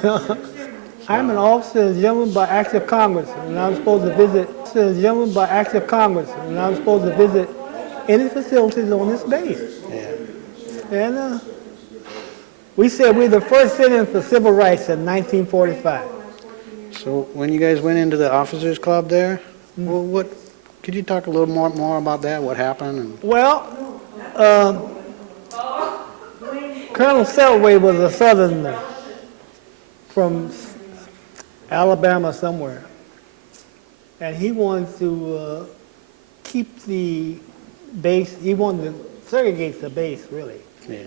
I'm an officer of the gentleman by act of Congress, and I'm supposed to visit any facilities on this base. Yeah. And we said we're the first citizen for civil rights in 1945. So when you guys went into the officers club there, well, what could you talk a little more about that? What happened? And Well, Colonel Selway was a southerner from Alabama somewhere, and he wanted to keep the base. He wanted to segregate the base, really. yeah.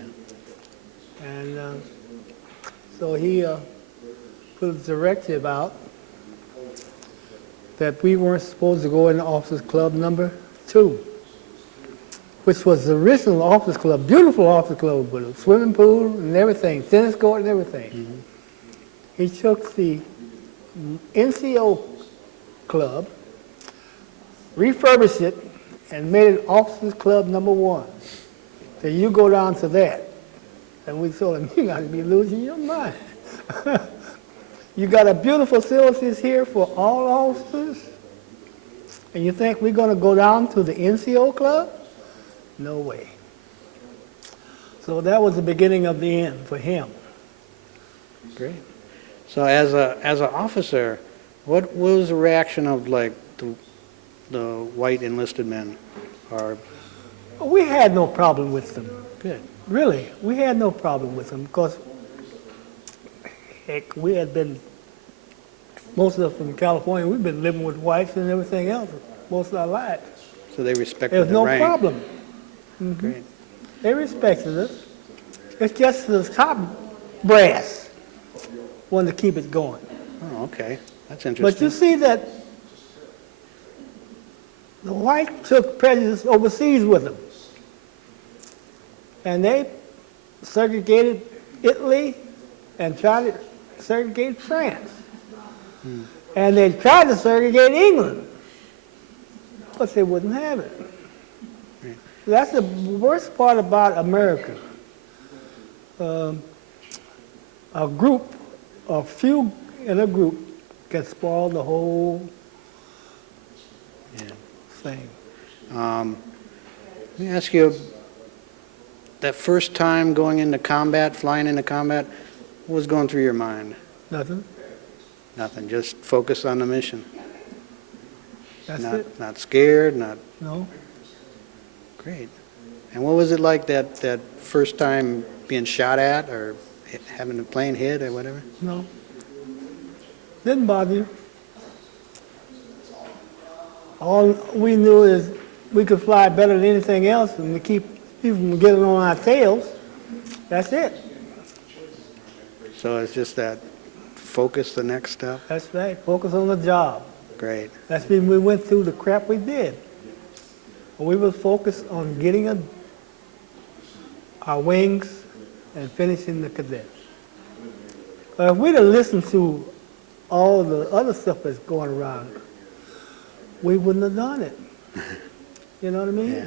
And so he put a directive out that we weren't supposed to go in Officers Club number 2, which was the original officers club, beautiful officers club with a swimming pool and everything, tennis court and everything. He took the NCO club, refurbished it, and made it officers club number 1. So you go down to that. And we told him, you got to be losing your mind. You got a beautiful facilities here for all officers, and you think we're going to go down to the NCO club? No way. So that was the beginning of the end for him. Great. So as an officer, what was the reaction of like the white enlisted men? Or We had no problem with them. good. Really, we had no problem with them because, heck, we had been, most of us from California, we've been living with whites and everything else most of our lives. So they respected There was the no rank. problem. Great. They respected us. It's just the top brass wanted to keep it going. Oh, okay. That's But interesting. you see that the white took prejudice overseas with them. And they segregated Italy and tried to segregate France. And they tried to segregate England, but they wouldn't have it. Right. That's the worst part about America. A few in a group can spoil the whole Yeah. thing. Let me ask you, that first time going into combat, flying into combat, what was going through your mind? Nothing. Nothing, just focus on the mission. That's Not, it. not scared, not No. great. And what was it like that first time being shot at or having the plane hit or whatever? No. Didn't bother you. All we knew is we could fly better than anything else, and we keep people from getting on our tails. That's it. So it's just that focus the next step? That's right. Focus on the job. Great. That's when we went through the crap we did. We were focused on getting our wings and finishing the cadets. But if we'd have listened to all the other stuff that's going around, we wouldn't have done it. You know what I mean? Yeah.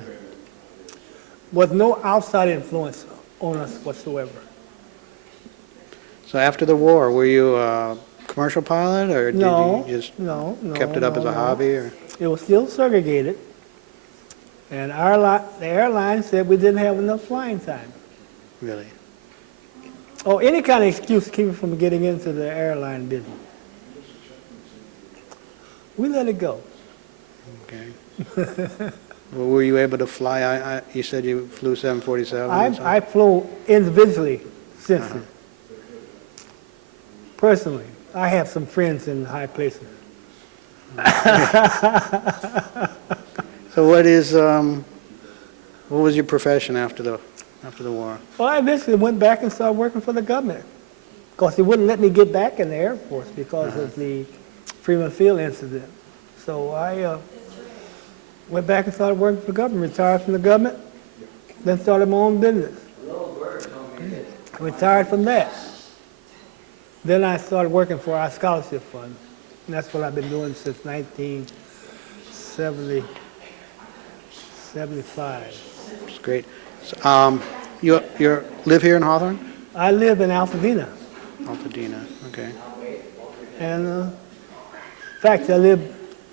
With no outside influence on us whatsoever. So after the war, were you a commercial pilot or did No, you just no. kept it up as a hobby? Or? It was still segregated, and the airline said we didn't have enough flying time. Really? Or any kind of excuse to keep us from getting into the airline business. We let it go. Okay. Well, were you able to fly? You said you flew 747? I flew individually since then. Personally, I have some friends in high places. So what was your profession after the war? Well, I eventually went back and started working for the government. Of course, they wouldn't let me get back in the Air Force because of the Freeman Field incident. So I went back and started working for the government, retired from the government, then started my own business. Retired from that. Then I started working for our scholarship fund. And that's what I've been doing since 1975. It's great. So, you live here in Hawthorne? I live in Altadena. Altadena, okay. And in fact, I live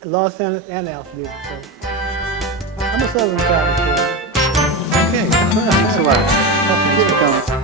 in Los Angeles and Altadena, so I'm a Southern Californian. Okay, thanks a lot. Thanks for coming.